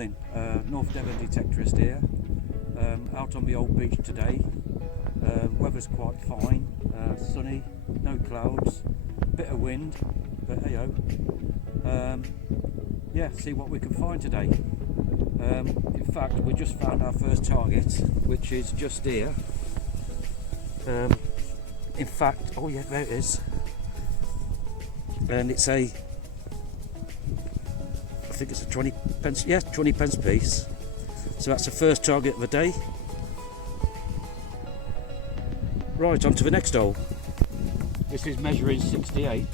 morning, North Devon detectorist here, out on the old beach today. Weather's quite fine, sunny, no clouds, bit of wind, but hey ho. Yeah, see what we can find today. In fact, we just found our first target, which is just here. In fact, oh yeah, there it is, and it's I think it's a 20 pence, yeah, 20 pence piece. So that's the first target of the day. Right, on to the next hole. This is measuring 68.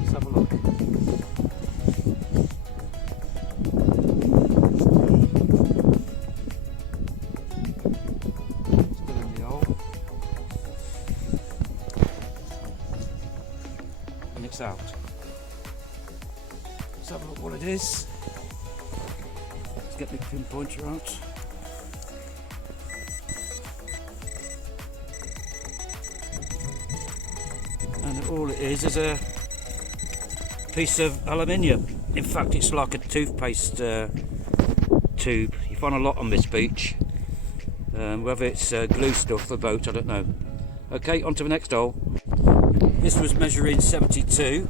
Let's have a look. Still in the hole. And it's out. Let's have a look what it is. Let's get the pinpointer out. And all it is a piece of aluminium. In fact, it's like a toothpaste tube. You find a lot on this beach. Whether it's glue stuff for boats, I don't know. Okay, on to the next hole. This was measuring 72.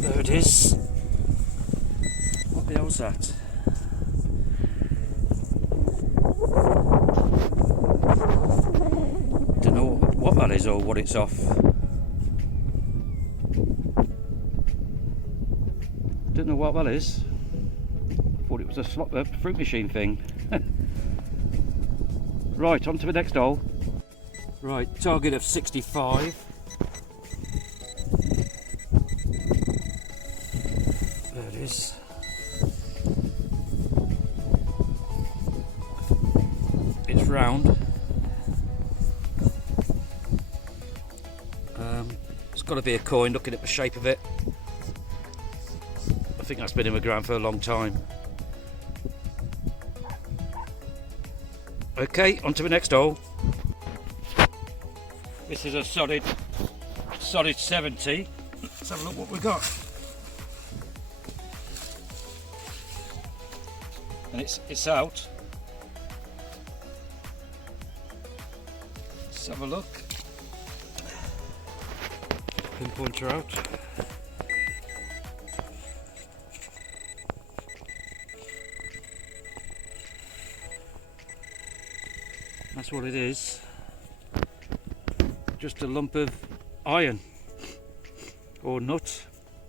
There it is. What the hell's that? Don't know what that is or what it's off. Don't know what that is. Thought it was a fruit machine thing. Right, on to the next hole. Right, target of 65. There it is. It's round. It's got to be a coin, looking at the shape of it. I think that's been in the ground for a long time. Okay, on to the next hole. This is a solid 70. Let's have a look what we got. And it's out. Let's have a look. Pinpointer out. That's what it is. Just a lump of iron or nut.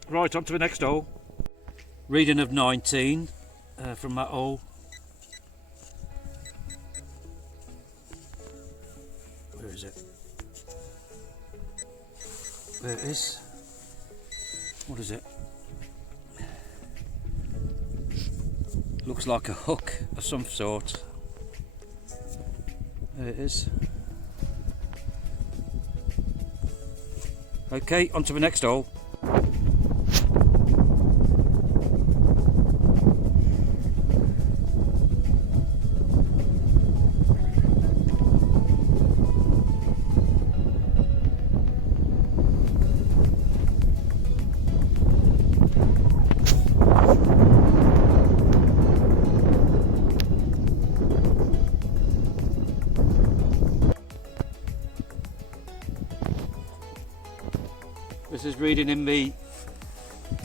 Right, on to the next hole. Reading of 19 from that hole. Where is it? There it is. What is it? Looks like a hook of some sort. There it is. Okay, on to the next hole. This is reading in the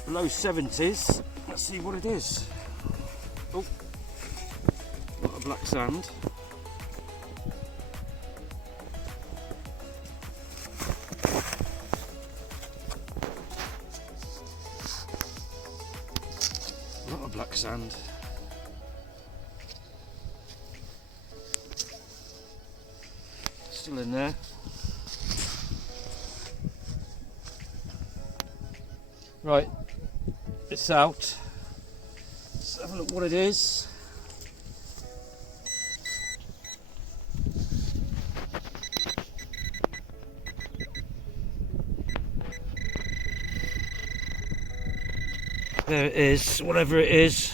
low 70s. Let's see what it is. Oh, a lot of black sand. A lot of black sand. Still in there. Right, it's out. Let's have a look what it is. There it is, whatever it is.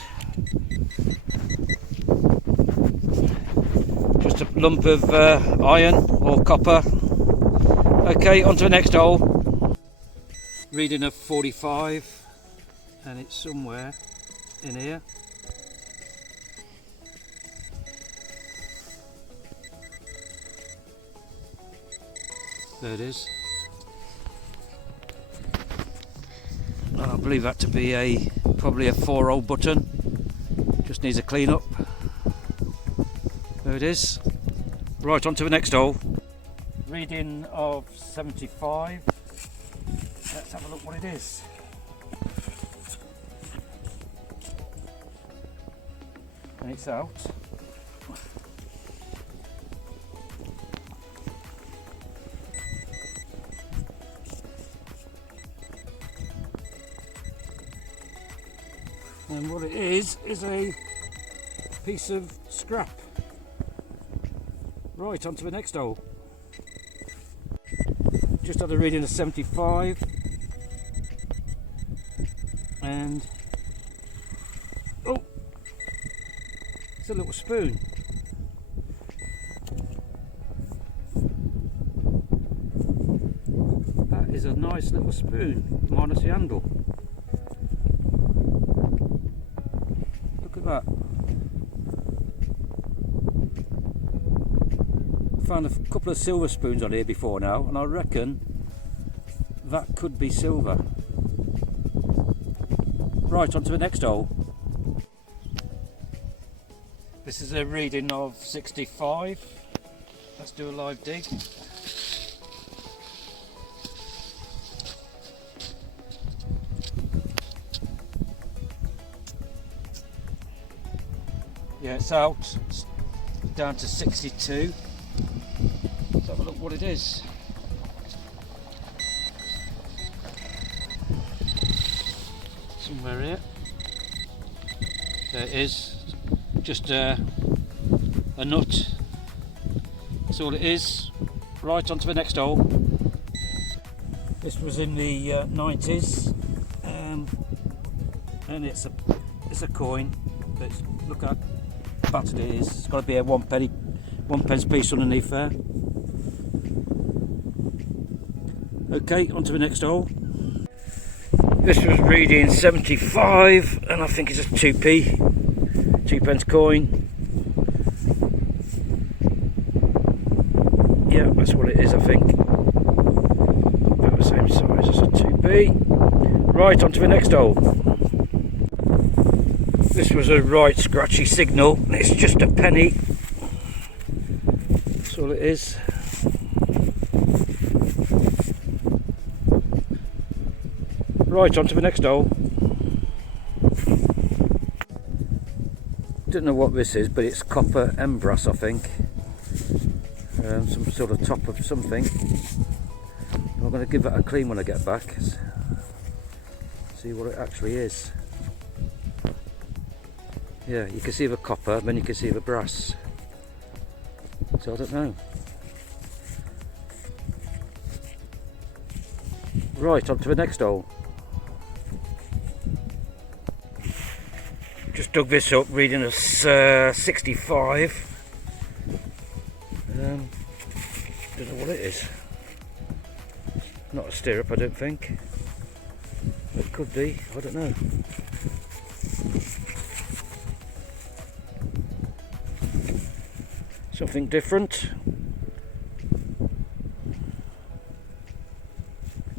Just a lump of iron or copper. Okay, on to the next hole. Reading of 45. and it's somewhere in here. There it is. I believe that to be probably a 4-hole button. Just needs a clean up. There it is. Right, on to the next hole. Reading of 75. Let's have a look what it is. And it's out. And what it is a piece of scrap. Right, on to the next hole. Just had a reading of 75. And oh, it's a little spoon. That is a nice little spoon, minus the handle. Look at that. Found a couple of silver spoons on here before now, and I reckon that could be silver. Right, on to the next hole. This is a reading of 65. Let's do a live dig. Yeah, it's out. It's down to 62. Let's have a look what it is. Somewhere here. There it is. Just a nut. That's all it is. Right, on to the next hole. This was in the 90s, and it's a coin. But look how battered it is. It's got to be a 1 pence piece underneath there. Okay, on to the next hole. This was reading 75, and I think it's a 2p, 2 pence coin. Yeah, that's what it is, I think. About the same size as a 2p. Right, on to the next hole. This was a right scratchy signal. It's just a penny. That's all it is. Right, on to the next hole. Don't know what this is, but it's copper embrass, I think. Some sort of top of something. I'm going to give that a clean when I get back. See what it actually is. Yeah, you can see the copper, then you can see the brass. So I don't know. Right, on to the next hole. Just dug this up, reading us 65. Don't know what it is. Not a stirrup, I don't think. It could be, I don't know. Something different.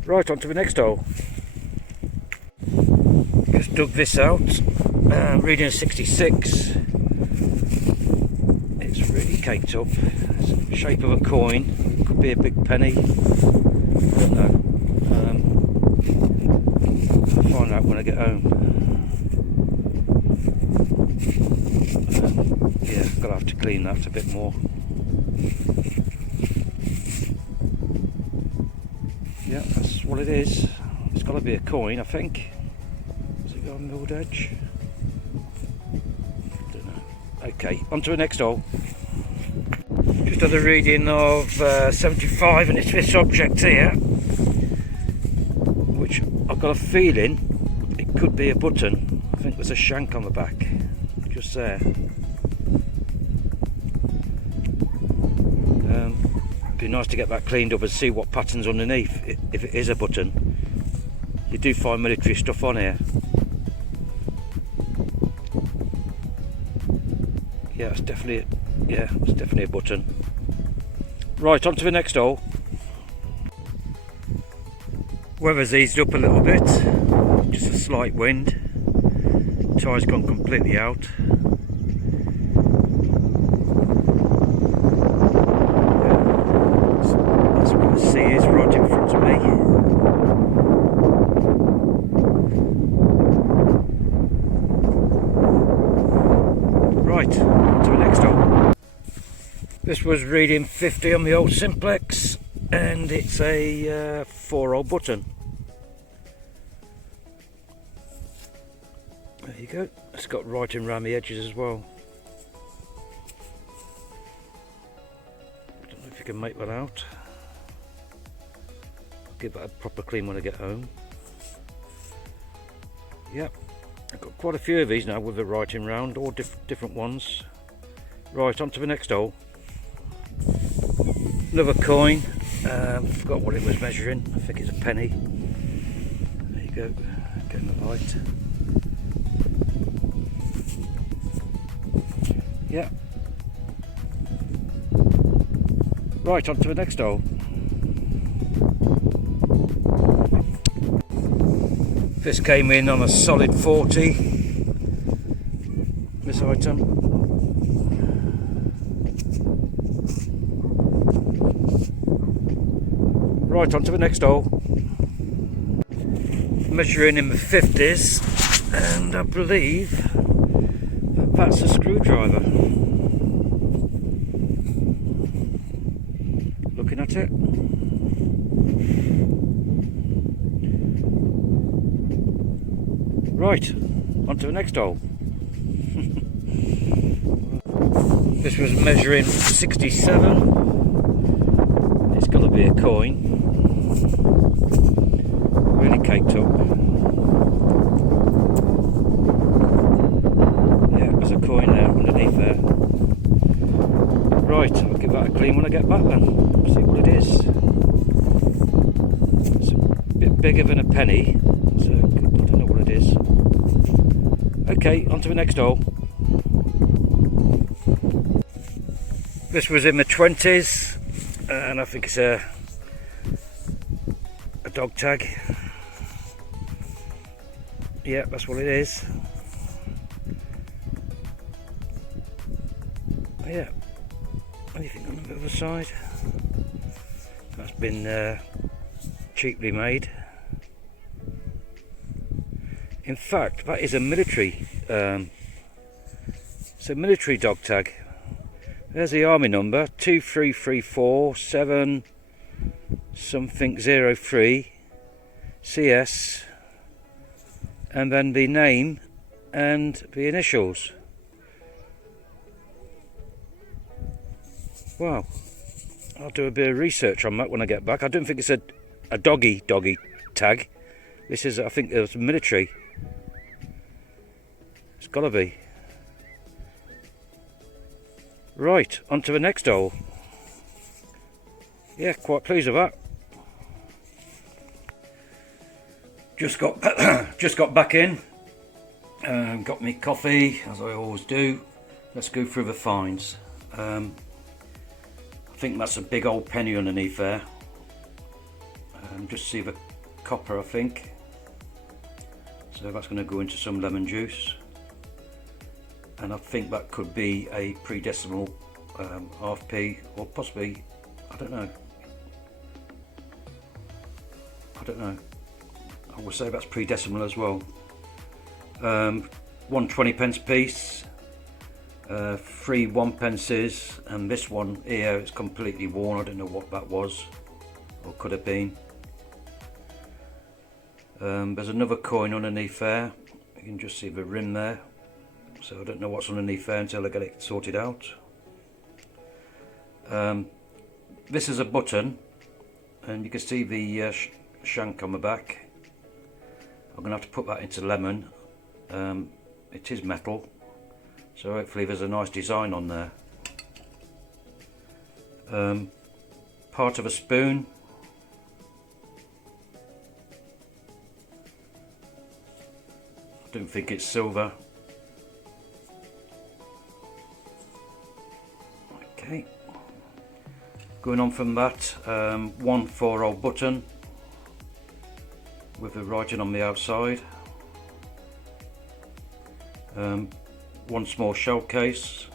Right, on to the next hole. Just dug this out. Reading 66. It's really caked up. It's the shape of a coin. Could be a big penny. I don't know. I'll find out when I get home. Yeah, gonna have to clean that a bit more. Yeah, that's what it is. It's got to be a coin, I think. Has it got a milled edge? Don't know. Okay, on to the next hole. Just had a reading of 75, and it's this object here, which I've got a feeling it could be a button. I think there's a shank on the back, just there. It'd be nice to get that cleaned up and see what pattern's underneath, if it is a button. You do find military stuff on here. it's definitely, yeah, it's definitely a button. Right, on to the next hole. Weather's eased up a little bit, just a slight wind. Tire's gone completely out. That's what the sea is right in front of me. Right, to the next hole. This was reading 50 on the old Simplex, and it's a 4-hole button. There you go. It's got writing around the edges as well. I don't know if you can make that out. I'll give that a proper clean when I get home. Yep, I've got quite a few of these now with the writing round, all different ones. Right, on to the next hole. Another coin. Forgot what it was measuring. I think it's a penny. There you go. Getting the light. Yeah. Right, on to the next hole. This came in on a solid 40. This item. Right, on to the next hole. Measuring in the 50s, and I believe that's a screwdriver. Looking at it. Right, on to the next hole. This was measuring 67. It's got to be a coin. Really caked up. Yeah, there's a coin there underneath there. Right, I'll give that a clean when I get back then. See what it is. It's a bit bigger than a penny, so I don't know what it is. Okay, on to the next hole. This was in the 20s, and I think it's a dog tag. Yeah, that's what it is. Yeah, anything on the other side? That's been cheaply made. In fact, that is a military. It's a military dog tag. There's the army number 2334 something 03 CS, and then the name and the initials. Wow, I'll do a bit of research on that when I get back. I don't think it's a doggy tag. This is, I think it's military. It's gotta be. Right, on to the next hole. Yeah, quite pleased with that. Just got back in. Got me coffee, as I always do. Let's go through the finds. I think that's a big old penny underneath there. Just see the copper, I think. So that's going to go into some lemon juice. And I think that could be a pre-decimal half p, or possibly, I don't know. I will say that's pre-decimal as well. 1 20p piece, 3 1pences, and this one here is completely worn. I don't know what that was or could have been. There's another coin underneath there. You can just see the rim there. So I don't know what's underneath there until I get it sorted out. This is a button, and you can see the shank on the back. I'm going to have to put that into lemon. It is metal, so hopefully there's a nice design on there. Part of a spoon. I don't think it's silver. Okay, going on from that, one 4-hole button with the writing on the outside, one small shell case,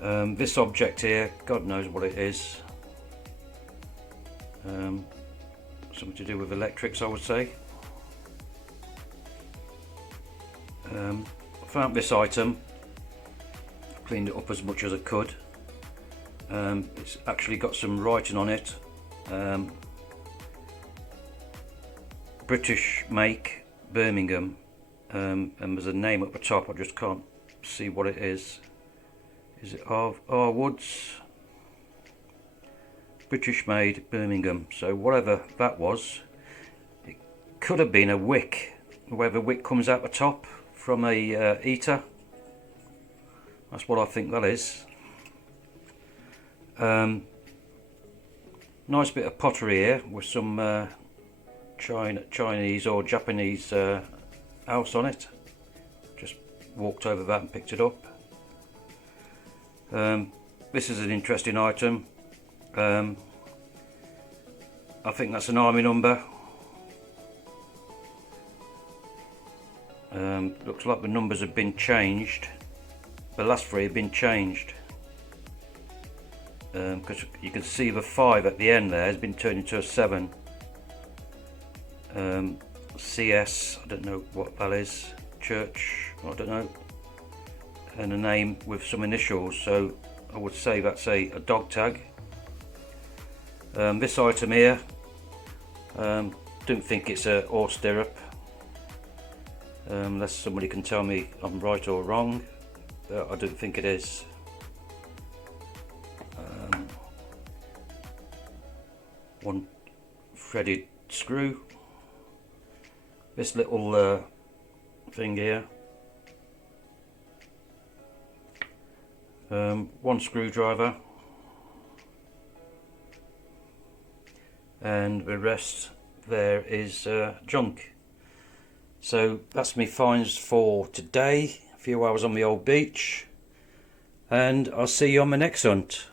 this object here, God knows what it is, something to do with electrics, I would say. I found this item, cleaned it up as much as I could. It's actually got some writing on it, British make, Birmingham, and there's a name at the top. I just can't see what it is. Is it R Woods? British made, Birmingham. So whatever that was, it could have been a wick, where the wick comes out the top from a heater. That's what I think that is. Nice bit of pottery here with some Chinese or Japanese house on it. Just walked over that and picked it up. This is an interesting item. I think that's an army number. Looks like the numbers have been changed. The last three have been changed. Because you can see the 5 at the end there has been turned into a 7. CS, I don't know what that is. Church, I don't know. And a name with some initials, so I would say that's a dog tag. This item here, don't think it's a horse stirrup, unless somebody can tell me I'm right or wrong, but I don't think it is. One threaded screw, this little thing here, one screwdriver, and the rest there is junk. So that's me finds for today. A few hours on the old beach, and I'll see you on my next hunt.